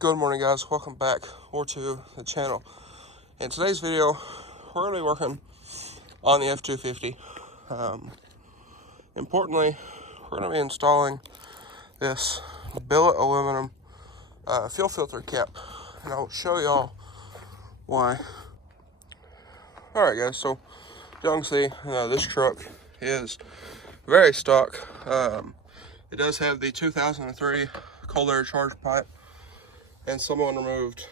Good morning, guys. Welcome back to the channel. In today's video, we're going to be working on the F250. Importantly, we're going to be installing this billet aluminum fuel filter cap, and I'll show y'all why. Alright, guys, so y'all can see this truck is very stock. It does have the 2003 cold air charge pipe, and someone removed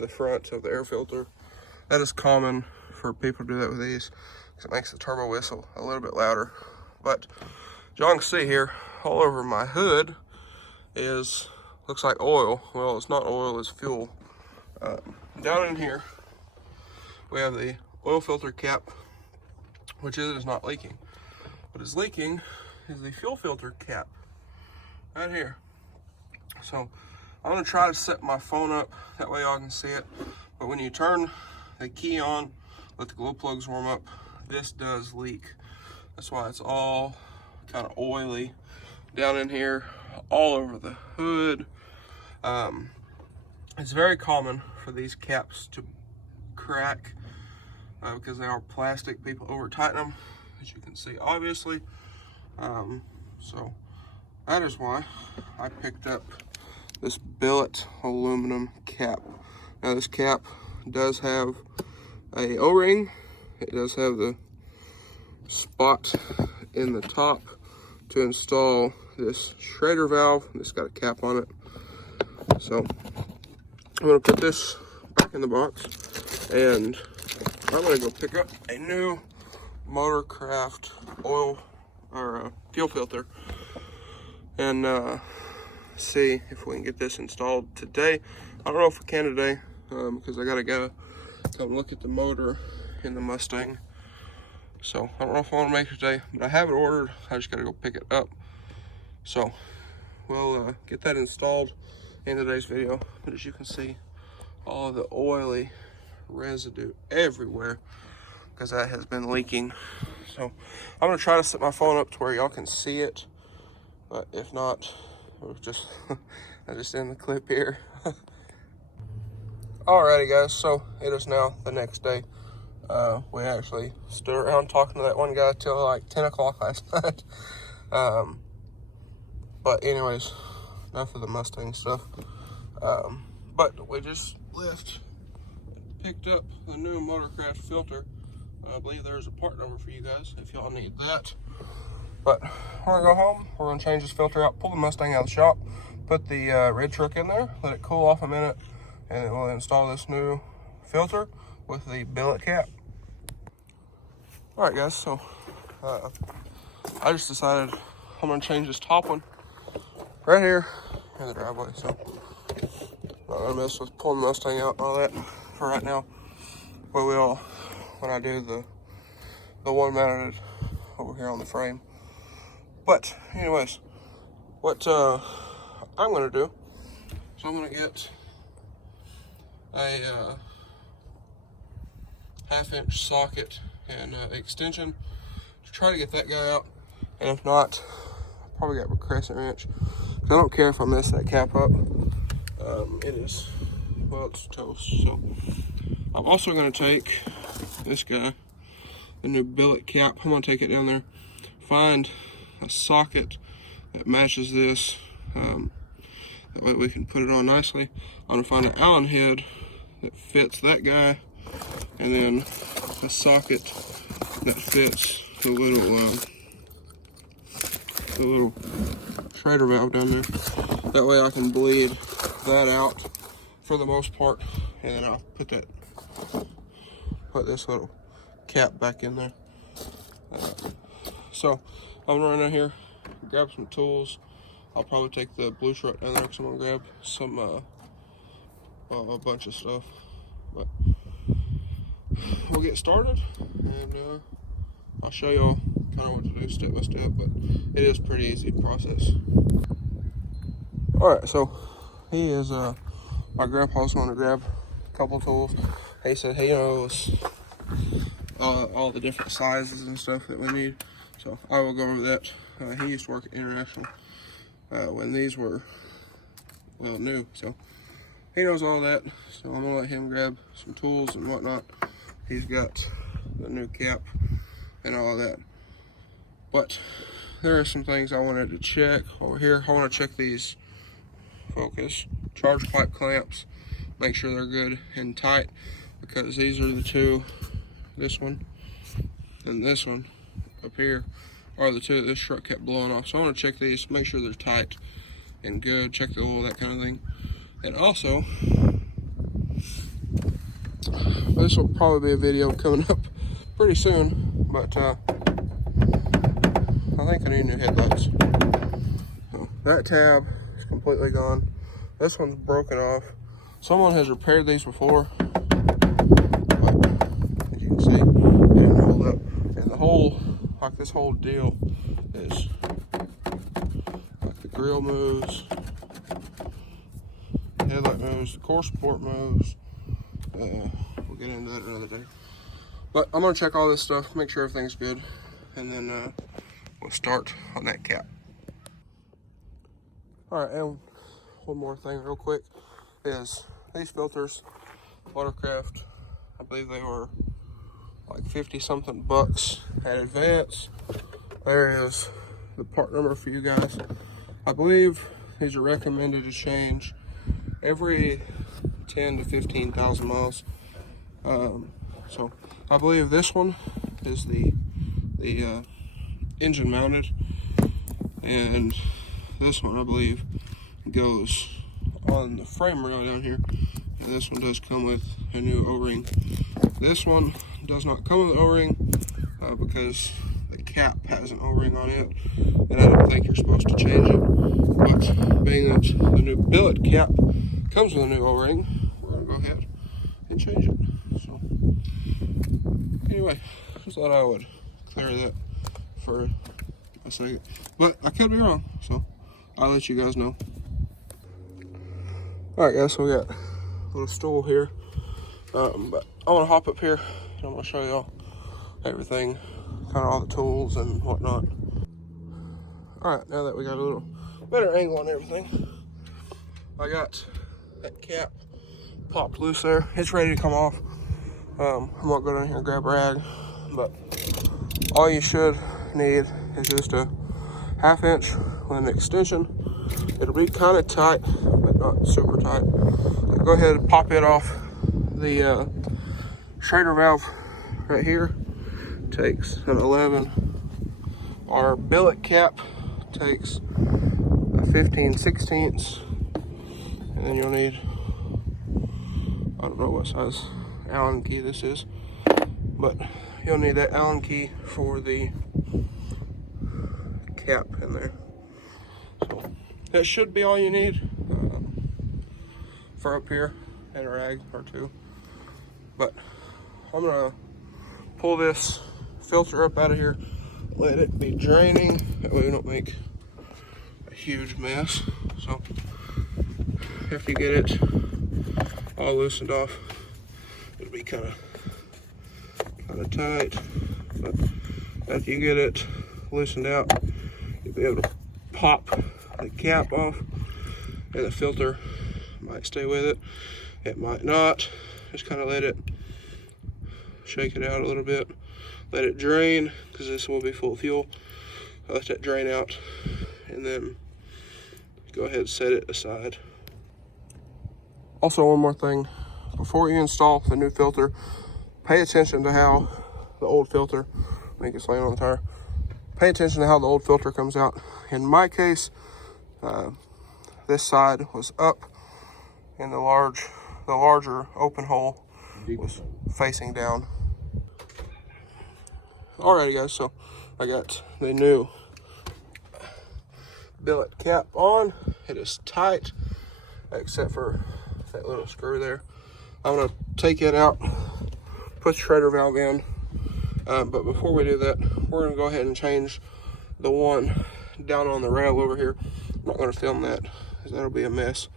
the front of the air filter. That is common for people to do that with these because it makes the turbo whistle a little bit louder. But y'all can see here, all over my hood looks like oil. Well, it's not oil, it's fuel. Down in here, we have the oil filter cap, which is not leaking. What is leaking is the fuel filter cap right here. So I'm gonna try to set my phone up, that way y'all can see it. But when you turn the key on, let the glow plugs warm up, this does leak. That's why it's all kind of oily down in here, all over the hood. It's very common for these caps to crack because they are plastic. People over tighten them, as you can see, obviously. So that is why I picked up this billet aluminum cap. Now this cap does have a O-ring. It does have the spot in the top to install this Schrader valve. It's got a cap on it. So I'm gonna put this back in the box, and I'm gonna go pick up a new Motorcraft oil or fuel filter and see if we can get this installed today. I don't know if we can today because I gotta go come look at the motor in the Mustang. So I don't know if I want to make it today, but I have it ordered. I just gotta go pick it up. So we'll get that installed in today's video. But as you can see, all of the oily residue everywhere because that has been leaking. So I'm gonna try to set my phone up to where y'all can see it, but if not, we'll just I just end the clip here. Alrighty, guys, so it is now the next day. We actually stood around talking to that one guy till like 10 o'clock last night. But anyways, enough of the Mustang stuff. But we just picked up the new Motorcraft filter. I believe there's a part number for you guys if y'all need that. But we're gonna go home, we're gonna change this filter out, pull the Mustang out of the shop, put the red truck in there, let it cool off a minute, and then we'll install this new filter with the billet cap. Alright, guys, so I just decided I'm gonna change this top one right here in the driveway. So I'm not gonna mess with pulling the Mustang out and all that for right now. We will when I do the one mounted over here on the frame. But anyways, what I'm gonna do is I'm gonna get a 1/2-inch socket and extension to try to get that guy out. And if not, I'll probably get a crescent wrench. Cause I don't care if I mess that cap up. It is, well, it's toast. So I'm also gonna take this guy, the new billet cap. I'm gonna take it down there, find a socket that matches this. That way we can put it on nicely. I'm gonna find an Allen head that fits that guy, and then a socket that fits the little Schrader valve down there. That way I can bleed that out for the most part, and then I'll put this little cap back in there. So I'm gonna run down here, grab some tools. I'll probably take the blue truck down there because I'm gonna grab some a bunch of stuff. But we'll get started, and I'll show y'all kind of what to do step by step, but it is pretty easy process. Alright, so my grandpa's going to grab a couple tools. He said he knows all the different sizes and stuff that we need, so I will go over that. He used to work at International when these were, well, new, so he knows all that, so I'm gonna let him grab some tools and whatnot. He's got the new cap and all of that. But there are some things I wanted to check over here. I want to check these focus charge pipe clamps, make sure they're good and tight, because these are the two, this one and this one up here are the two that this truck kept blowing off. So I want to check these, make sure they're tight and good, check the oil, that kind of thing. And also, this will probably be a video coming up pretty soon, but I think I need new headlights. So that tab is completely gone. This one's broken off. Someone has repaired these before, but as you can see, it didn't hold up. And the whole, like this whole deal is, like the grill moves, the headlight moves, the core support moves. We'll get into that another day. But I'm gonna check all this stuff, make sure everything's good, and then we'll start on that cap. All right, and one more thing real quick is these filters, Watercraft, I believe they were like 50 something bucks at Advance. There is the part number for you guys. I believe these are recommended to change every 10 to 15,000 miles. So I believe this one is the engine mounted, and this one I believe goes on the frame rail down here, and this one does come with a new O-ring. This one does not come with an O-ring because the cap has an O-ring on it, and I don't think you're supposed to change it. But being that the new billet cap comes with a new O-ring, we're gonna go ahead and change it. So anyway, just thought I would clear that for a second, but I could be wrong, so I'll let you guys know. All right, guys, so we got a little stool here, but I want to hop up here and I'm gonna show y'all everything, kind of all the tools and whatnot. All right, now that we got a little better angle on everything, I got that cap popped loose there. It's ready to come off. I'm gonna go down here and grab a rag, but all you should need is just a 1/2 inch with an extension. It'll be kind of tight, but not super tight. So go ahead and pop it off the Schrader valve right here. Takes an 11. Our billet cap takes a 15/16, and then you'll need, I don't know what size Allen key this is, but you'll need that Allen key for the cap in there. So that should be all you need for up here, and a rag or two. But I'm gonna pull this filter up out of here, let it be draining, that way we don't make a huge mess. So after you get it all loosened off, it'll be kind of tight, but after you get it loosened out, you'll be able to pop the cap off, and the filter might stay with it, it might not. Just kind of let it shake it out a little bit, let it drain, because this will be full of fuel. Let that drain out, and then go ahead and set it aside. Also, one more thing, before you install the new filter, pay attention to how the old filter, I think it's laying on the tire, pay attention to how the old filter comes out. In my case, this side was up, and the larger open hole was facing down. Alrighty, guys, so I got the new billet cap on. It is tight, except for that little screw there. I'm gonna take it out, put the Schrader valve in, but before we do that, we're gonna go ahead and change the one down on the rail over here. I'm not gonna film that, because that'll be a mess.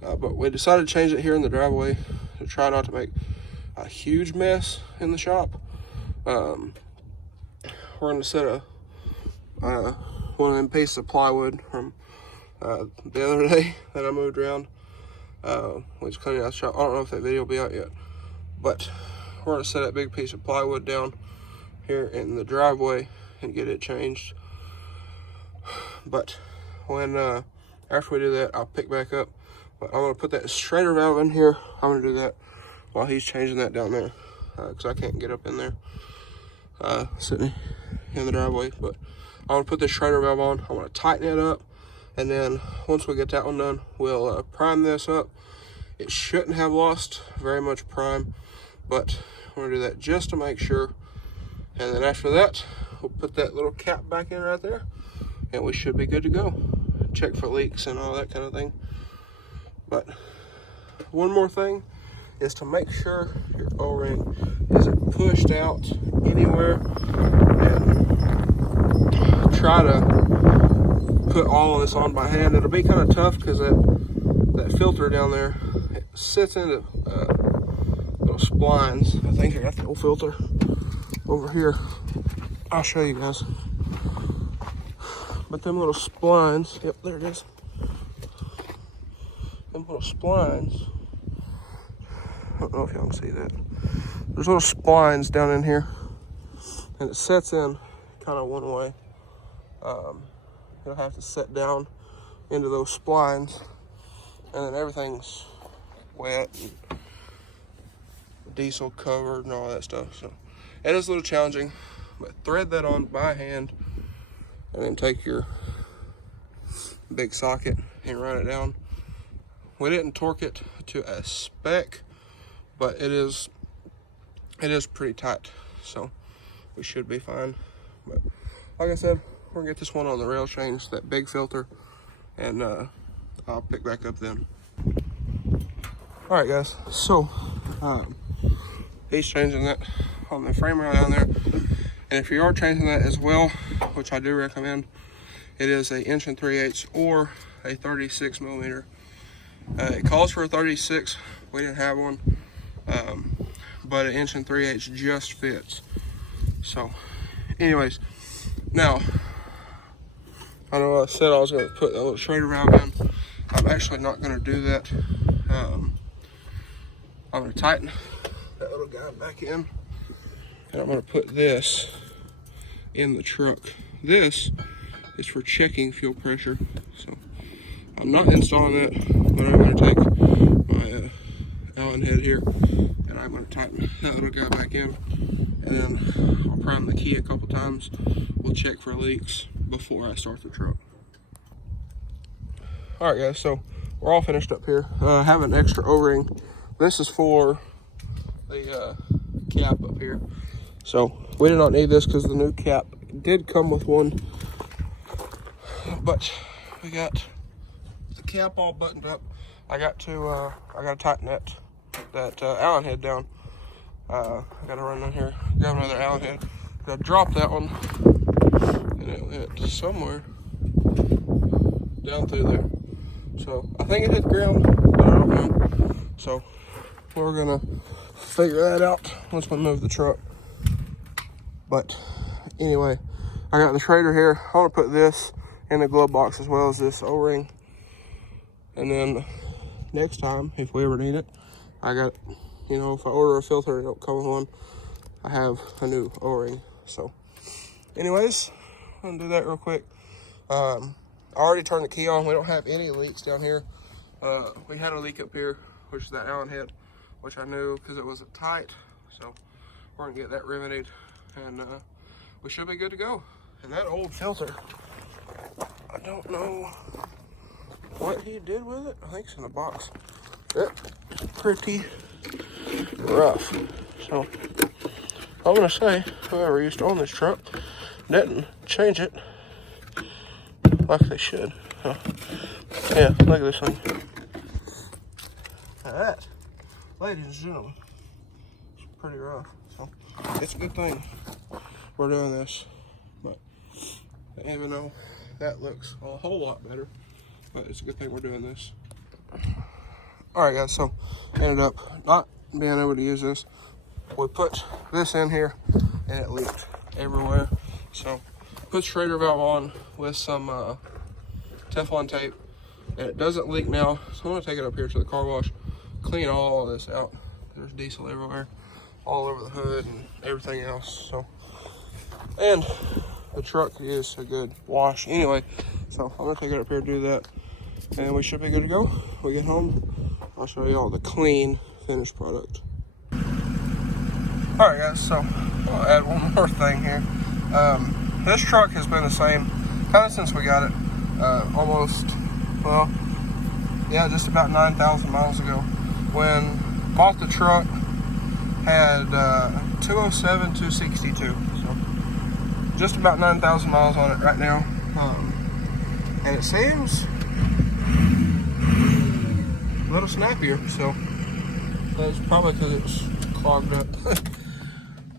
But we decided to change it here in the driveway to try not to make a huge mess in the shop. We're gonna set one of them pieces of plywood from the other day that I moved around, which cleaning out the shop. I don't know if that video will be out yet, but we're gonna set that big piece of plywood down here in the driveway and get it changed. But when after we do that, I'll pick back up. But I'm gonna put that strainer valve in here. I'm gonna do that while he's changing that down there, because I can't get up in there sitting in the driveway. But I'm gonna put the strainer valve on. I want to tighten it up, and then once we get that one done, we'll prime this up. It shouldn't have lost very much prime, but we're gonna do that just to make sure. And then after that, we'll put that little cap back in right there, and we should be good to go. Check for leaks and all that kind of thing. But one more thing is to make sure your O-ring isn't pushed out anywhere, and try to put all of this on by hand. It'll be kind of tough because that filter down there, it sits into little splines. I think I got the old filter over here. I'll show you guys. But them little splines, yep, there it is. Them little splines, I don't know if y'all can see that. There's little splines down in here, and it sets in kind of one way. You'll have to set down into those splines, and then everything's wet and diesel covered and all that stuff. So it is a little challenging, but thread that on by hand, and then take your big socket and run it down. We didn't torque it to a spec, but it is pretty tight, so we should be fine. But like I said, we're gonna get this one on the rail change, that big filter, and I'll pick back up then. All right, guys, so he's changing that on the frame rail down there. And if you are changing that as well, which I do recommend, it is a 1 3/8 or a 36 millimeter. It calls for a 36. We didn't have one, but an 1 3/8 just fits. So, anyways, now I know I said I was going to put a little Schrader valve in. I'm actually not going to do that. I'm going to tighten that little guy back in, and I'm going to put this in the truck. This is for checking fuel pressure, so I'm not installing that, but I'm going to take my Allen head here, and I'm going to tighten that little guy back in, and then I'll prime the key a couple times. We'll check for leaks before I start the truck. All right, guys, so we're all finished up here. I have an extra O-ring. This is for the cap up here. So we did not need this because the new cap did come with one, but we got the cap all buttoned up. I got to tighten that Allen head down. I got to run in here, grab another Allen head. Got to drop that one, and it went somewhere down through there. So I think it hit the ground, but I don't know. So we're gonna figure that out once we move the truck. But anyway, I got the Schrader here. I want to put this in the glove box as well as this O-ring, and then next time, if we ever need it, I got, you know, if I order a filter and it don't come with one, I have a new O-ring. So anyways, I'm gonna do that real quick. I already turned the key on. We don't have any leaks down here. We had a leak up here, which is that Allen head, which I knew because it wasn't tight. So we're gonna get that riveted, and we should be good to go. And that old filter, I don't know what he did with it. I think it's in the box. It's pretty rough. So I'm gonna say whoever used to own this truck didn't change it like they should. So, yeah, look at this thing. Now that, ladies and gentlemen, it's pretty rough. So it's a good thing we're doing this. But even though that looks a whole lot better, but it's a good thing we're doing this. All right, guys, so ended up not being able to use this. We put this in here and it leaked everywhere. So put Schrader valve on with some Teflon tape, and it doesn't leak now. So I'm gonna take it up here to the car wash, clean all of this out. There's diesel everywhere, all over the hood and everything else. So, and the truck is a good wash anyway. So I'm gonna take it up here to do that, and we should be good to go. When we get home, I'll show you all the clean finished product. All right, guys. So I'll add one more thing here. This truck has been the same kind of since we got it. Almost, well, yeah, just about 9,000 miles ago. When bought the truck, had 207, 262. So just about 9,000 miles on it right now. And it seems a little snappier, so that's probably because it's clogged up.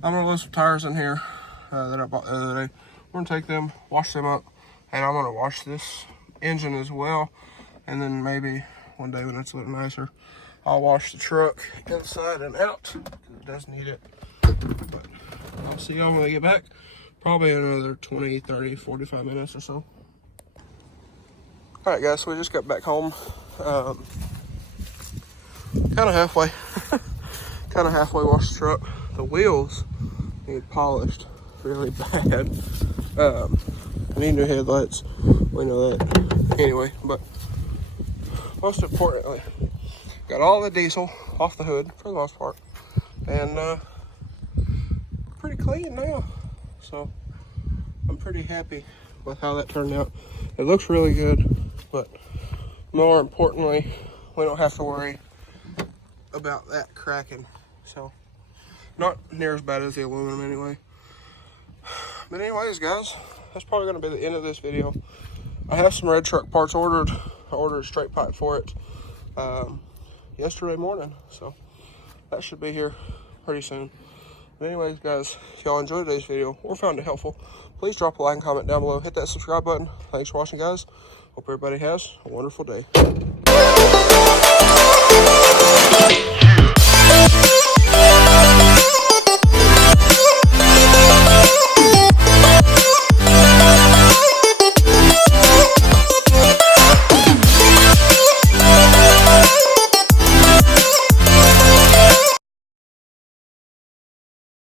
I'm gonna load some tires in here that I bought the other day. We're gonna take them, wash them up, and I'm gonna wash this engine as well. And then maybe one day when it's a little nicer, I'll wash the truck inside and out. It does need it. But I'll see y'all when I get back. Probably in another 20, 30, 45 minutes or so. All right, guys, so we just got back home. Kind of halfway. Kind of halfway washed the truck. The wheels need polished really bad. I need new headlights. We know that. Anyway, but most importantly, got all the diesel off the hood for the most part, and pretty clean now. So I'm pretty happy with how that turned out. It looks really good, but more importantly, we don't have to worry about that cracking. So not near as bad as the aluminum anyway. But anyways, guys, that's probably going to be the end of this video. I have some red truck parts ordered. I ordered a straight pipe for it yesterday morning, so that should be here pretty soon. But anyways, guys, if y'all enjoyed today's video or found it helpful, please drop a like and comment down below. Hit that subscribe button. Thanks for watching, guys. Hope everybody has a wonderful day.